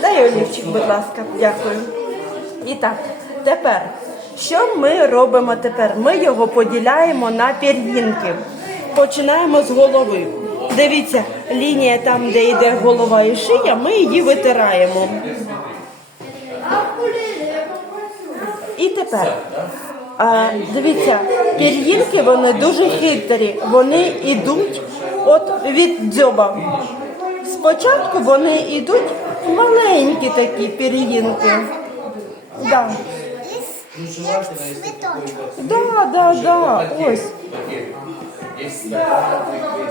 Дай олівчик, будь ласка, дякую. І так, тепер, що ми робимо тепер? Ми його поділяємо на пір'їнки. Починаємо з голови. Дивіться, лінія там, де йде голова і шия, ми її витираємо. І тепер, а, дивіться, пір'їнки вони дуже хитрі. Вони йдуть от від дзьоба. Спочатку вони йдуть маленькі такі пір'їнки. Да. Да, да, да, ось.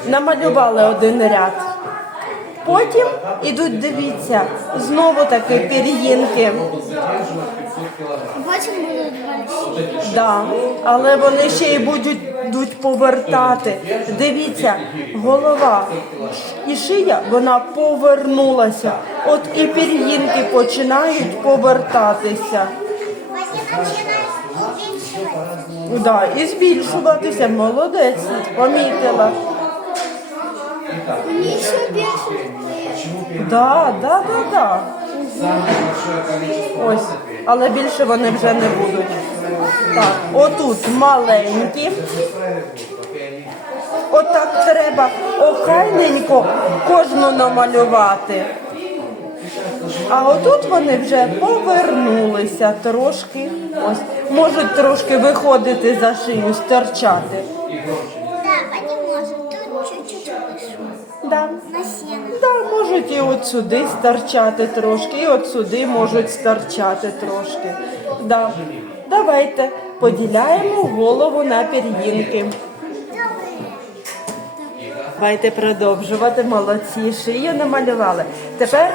Намалювали один ряд. Потім ідуть, дивіться, знову такі пір'їнки. Потім будуть. Да, але вони ще й будуть, будуть повертати. Дивіться, голова і шия вона повернулася. От і пір'їнки починають повертатися. Да, і збільшуватися. Молодець, помітила. Вони. Да, да, да, да. Ось, але більше вони вже не будуть. Так, отут маленькі. Отак треба охайненько кожну намалювати. А отут вони вже повернулися трошки. Ось, можуть трошки виходити за шию, стирчати. Да, можуть і от сюди старчати трошки, і от сюди можуть старчати трошки. Да. Давайте поділяємо голову на пір'їнки. Давайте продовжувати. Молодці, шию намалювали. Тепер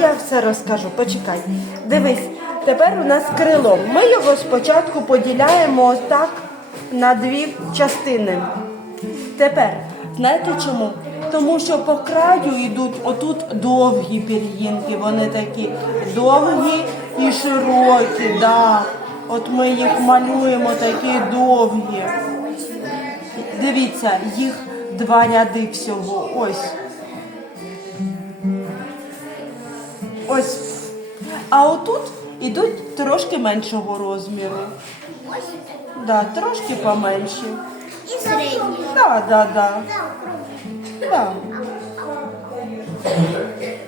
я все розкажу, почекай. Дивись, тепер у нас крило. Ми його спочатку поділяємо так на дві частини. Тепер, знаєте чому? Тому що по краю йдуть отут довгі пір'їнки, вони такі довгі і широкі, да. От ми їх малюємо такі довгі. Дивіться, їх два ряди всього. Ось. Ось. А отут ідуть трошки меншого розміру. Да, трошки поменші. Середній. Да, да, да. Да. Ти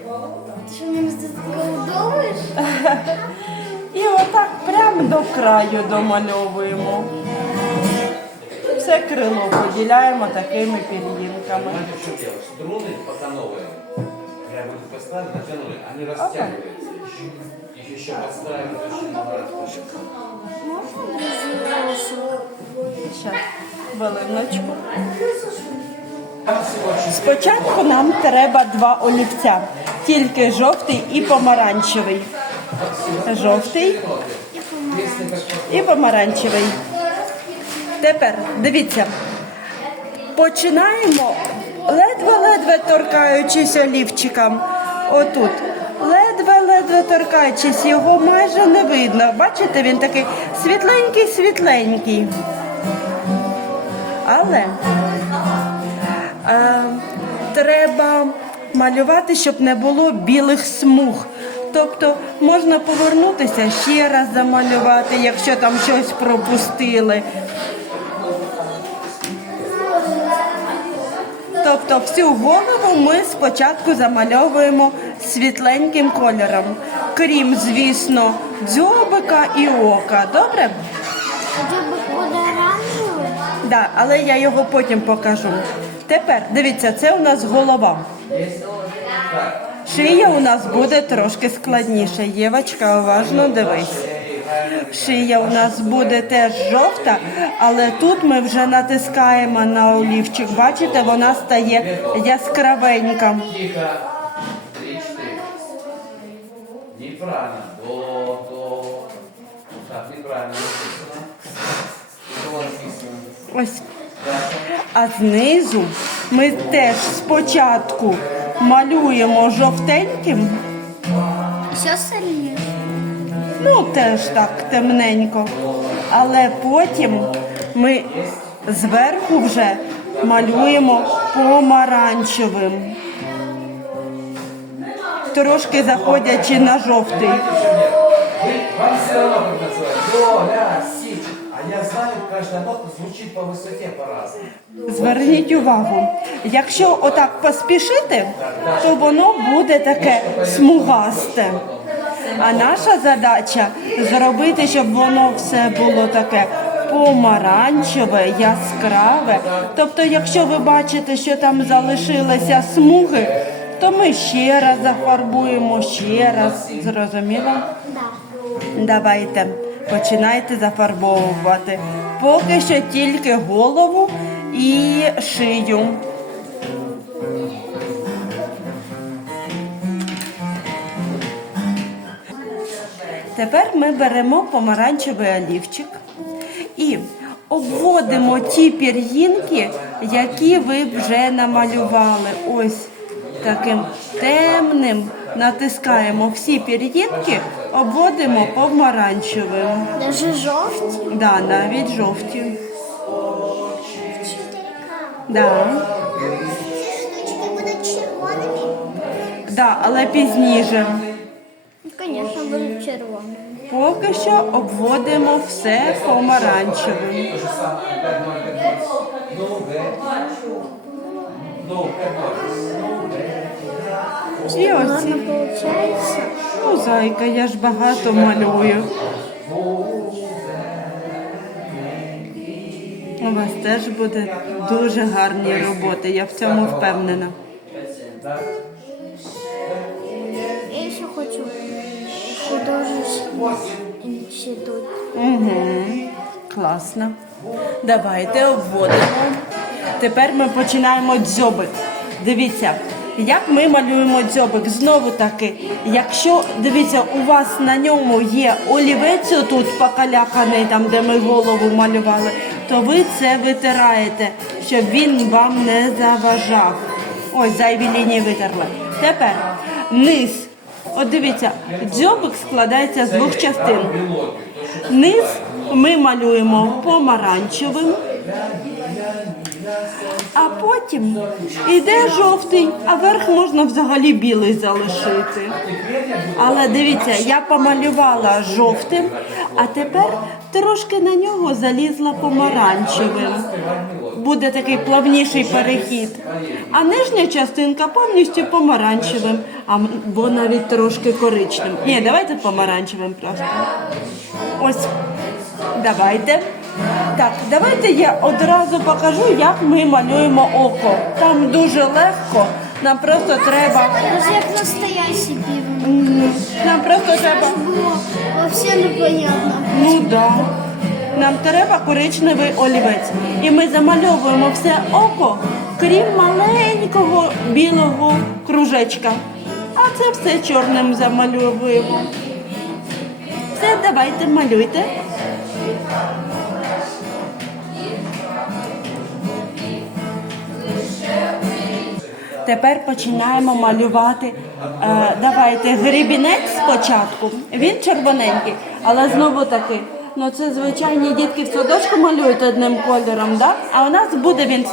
що мені заколдовуєш? І отак прямо до краю домальовуємо. Все крило поділяємо такими пір'їнками. Знаете, что делать? Струны пока новые. Я еще. Без Щас. Спочатку нам треба два олівця, тільки жовтий і помаранчевий. Жовтий і помаранчевий. Тепер дивіться, починаємо ледве-ледве торкаючись олівчиком. Отут. Ледве-ледве торкаючись, його майже не видно. Бачите, він такий світленький-світленький. Але е, треба малювати, щоб не було білих смуг. Тобто можна повернутися ще раз замалювати, якщо там щось пропустили. Тобто всю голову ми спочатку замальовуємо світленьким кольором, крім, звісно, дзьобика і ока. Добре? Дюбик буде оранжевий. Да, але я його потім покажу. Тепер дивіться, це у нас голова. Шия у нас буде трошки складніша. Євочка, уважно дивись. Шия у нас буде теж жовта, але тут ми вже натискаємо на олівчик. Бачите, вона стає яскравенька. Неправильно. До, до. Так, неправильно. Ось. А знизу ми теж спочатку малюємо жовтеньким, Все сильніше. ну теж так темненько. Але потім ми зверху вже малюємо помаранчевим трошки заходячи на жовтий. Вы, вам все равно как называют. До, ля, си. А я знаю, каждая нота звучит по высоте по-разному. Зверніть увагу, якщо отак поспішити, то воно буде таке смугасте. А наша задача зробити, щоб воно все було таке помаранчеве, яскраве. Тобто, якщо ви бачите, що там залишилися смуги, то ми ще раз зафарбуємо, ще раз. Зрозуміло? Давайте, починайте зафарбовувати. Поки що тільки голову і шию. Тепер ми беремо помаранчевий олівчик і обводимо ті пір'їнки, які ви вже намалювали. Ось таким темним натискаємо всі пір'їнки, обводимо помаранчевим. Даже жовті. Да, навіть жовті. Да. Ці штучки будуть червоними? Да, але пізніше. Звісно, будуть червоними. Поки що обводимо все помаранчевим. Ну, І ось. Гарно. Ну, зайка, я ж багато малюю. У вас теж буде дуже гарні роботи, я в цьому впевнена. Я ще хочу інститут. Угу. Класно. Давайте обводимо. Тепер ми починаємо дзьобик. Дивіться, як ми малюємо дзьобик. Знову таки, якщо дивіться, у вас на ньому є олівець тут покаляканий, там де ми голову малювали, то ви це витираєте, щоб він вам не заважав. Ось зайві лінії витерли. Тепер низ. От дивіться, дзьобик складається з двох частин. Низ ми малюємо помаранчевим, а потім йде жовтий, а верх можна взагалі білий залишити. Але дивіться, я помалювала жовтим, а тепер трошки на нього залізла помаранчевим. Буде такий плавніший перехід. А нижня частинка повністю помаранчевим, або навіть трошки коричневим. Ні, давайте помаранчевим просто. Ось, давайте. Так, давайте я одразу покажу, як ми малюємо око. Там дуже легко. Нам просто треба. Як настоящий м, Нам просто треба. Вообще непонятно. Ну да. Нам треба коричневий олівець. І ми замальовуємо все око, крім маленького білого кружечка. А це все чорним замальовуємо. Все, давайте малюйте. Тепер починаємо малювати. Е, давайте грибінець спочатку. Він червоненький, але знову таки. Ну це звичайні дітки в садочку малюють одним кольором, да? а у нас буде він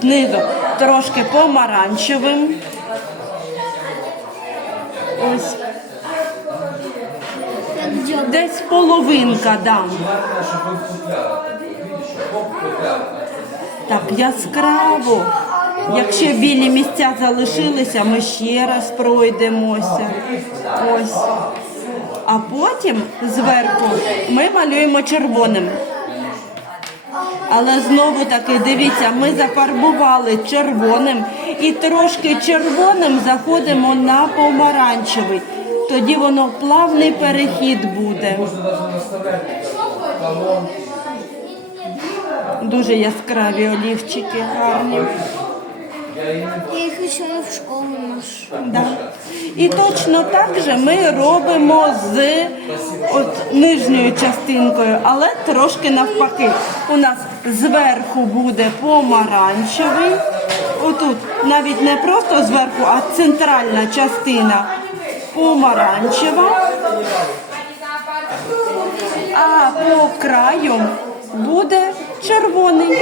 знизу трошки помаранчевим. Ось десь половинка дам. Так, яскраво. Якщо білі місця залишилися, ми ще раз пройдемося. Ось. А потім зверху ми малюємо червоним. Але знову таки, дивіться, ми зафарбували червоним і трошки червоним заходимо на помаранчевий. Тоді воно плавний перехід буде. Дуже яскраві олівчики гарні. Я їх і в школу ношу. Да. І точно так же ми робимо з от нижньою частинкою, але трошки навпаки. У нас зверху буде помаранчевий. Отут навіть не просто зверху, а центральна частина помаранчева. А по краю буде червоний.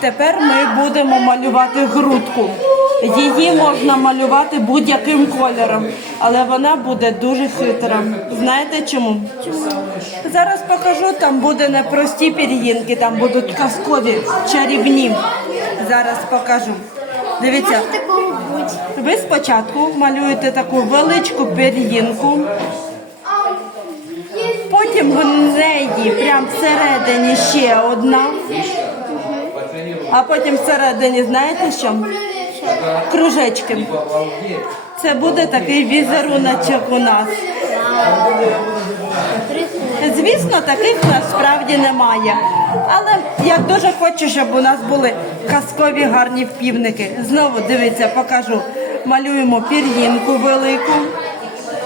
Тепер ми будемо малювати грудку. Її можна малювати будь-яким кольором, але вона буде дуже хитра. Знаєте чому? Зараз покажу, там буде не прості пір'їнки, там будуть казкові, чарівні. Зараз покажу. Дивіться, ви спочатку малюєте таку величку пір'їнку, потім в неї прямо всередині ще одна, а потім всередині знаєте що? Кружечки. Це буде такий візеруночок у нас. Звісно, таких насправді немає. Але я дуже хочу, щоб у нас були казкові гарні півники. Знову дивіться, покажу. Малюємо пір'їнку велику,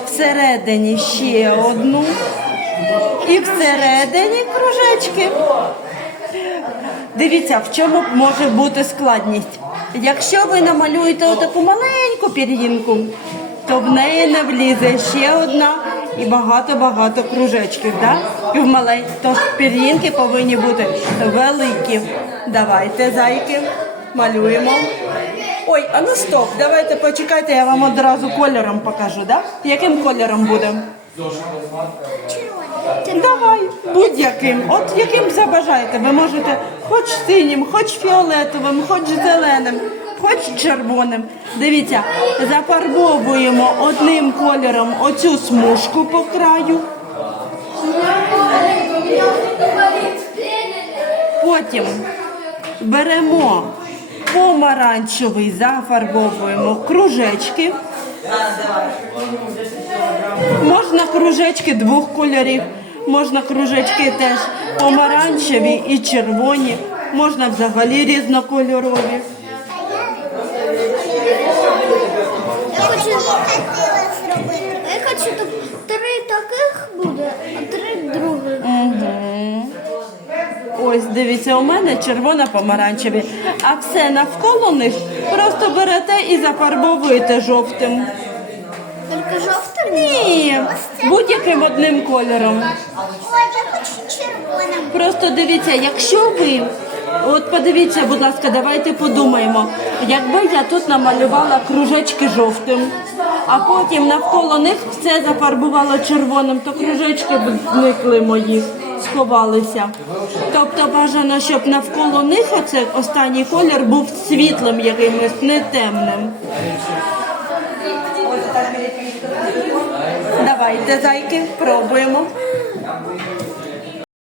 всередині ще одну і всередині кружечки. Дивіться, в чому може бути складність. Якщо ви намалюєте отаку маленьку пір'їнку, то в неї не влізе ще одна і багато-багато кружечків. Да? І в малень... Тож пір'їнки повинні бути великі. Давайте, зайки, малюємо. Ой, а ну стоп, давайте почекайте, я вам одразу кольором покажу, да? Яким кольором буде? Давай, будь-яким. От яким забажаєте. Ви можете хоч синім, хоч фіолетовим, хоч зеленим, хоч червоним. Дивіться, зафарбовуємо одним кольором оцю смужку по краю. Потім беремо помаранчевий, зафарбовуємо кружечки. Можна кружечки двох кольорів, можна кружечки теж помаранчеві і червоні, можна взагалі різнокольорові. Я хочу Я хочу три таких буде, а три других. Ось дивіться, у мене червона помаранчеві, а все навколо них просто берете і зафарбовуєте жовтим. Тільки жовтим? Ні, будь-яким одним кольором. Ой, я хочу червоним. Просто дивіться, якщо ви, от подивіться, будь ласка, давайте подумаємо, якби я тут намалювала кружечки жовтим, а потім навколо них все зафарбувала червоним, то кружечки б зникли мої, сховалися. Тобто бажано, щоб навколо них оце останній колір був світлим якимось, не темним. Давайте, зайки, пробуємо.